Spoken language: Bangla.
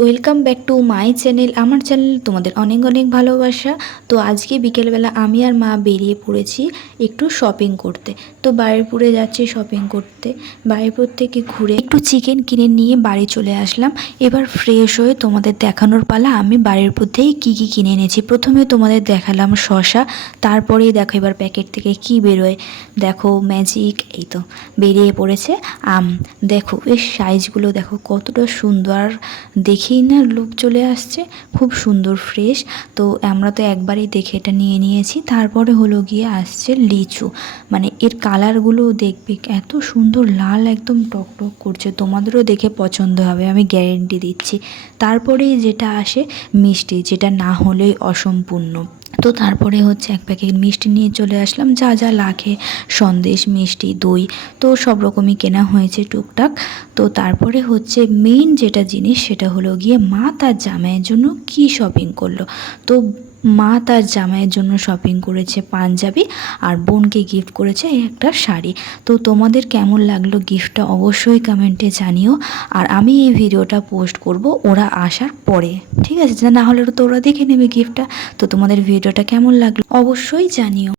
Welcome back to my channel. আমার চ্যানেল তোমাদের অনেক অনেক ভালোবাসা। তো আজকে বিকেলবেলা আমি আর মা বেরিয়ে পড়েছি একটু শপিং করতে। তো বারুইপুরে যাচ্ছি শপিং করতে। বারুইপুর থেকে ঘুরে একটু চিকেন কিনে নিয়ে বাড়ি চলে আসলাম। এবার ফ্রেশ হয়ে তোমাদের দেখানোর পালা আমি বারুইপুর থেকে কী কী কিনে এনেছি। প্রথমে তোমাদের দেখালাম শসা, তারপরেই দেখো এবার প্যাকেট থেকে কি বেরোয়। দেখো ম্যাজিক, এই তো বেরিয়ে পড়েছে আম। দেখো এর সাইজগুলো দেখো কতটা সুন্দর, দেখেই না লোভ চলে আসছে। খুব সুন্দর ফ্রেশ। তো আমরা তো একবারই দেখে এটা নিয়ে নিয়েছি। তারপরে হলো গিয়ে আসছে লিচু, মানে এর কালারগুলো দেখবে এত সুন্দর লাল, একদম টকটক করছে। তোমাদেরও দেখে পছন্দ হবে, আমি গ্যারেন্টি দিচ্ছি। তারপরেই যেটা আসে মিষ্টি, যেটা না হলেই অসম্পূর্ণ। তো তারপরে হচ্ছে এক প্যাকেট মিষ্টি নিয়ে চলে আসলাম, যা যা লাগে সন্দেশ, মিষ্টি, দই, তো সব রকমই কেনা হয়েছে টুকটাক। তো তারপরে হচ্ছে মেইন যেটা জিনিস সেটা হলো গিয়ে মা তার জামাইয়ের জন্য কি শপিং করলো। তো মা তার জামাইয়ের জন্য শপিং করেছে পাঞ্জাবি, আর বোনকে গিফট করেছে একটা শাড়ি। তো তোমাদের কেমন লাগলো গিফটটা অবশ্যই কমেন্টে জানিও। আর আমি এই ভিডিওটা পোস্ট করব ওরা আসার পরে, ঠিক আছে? না হলে তো ওরা দেখে নেবে গিফটটা। তো তোমাদের ভিডিওটা কেমন লাগলো অবশ্যই জানিও।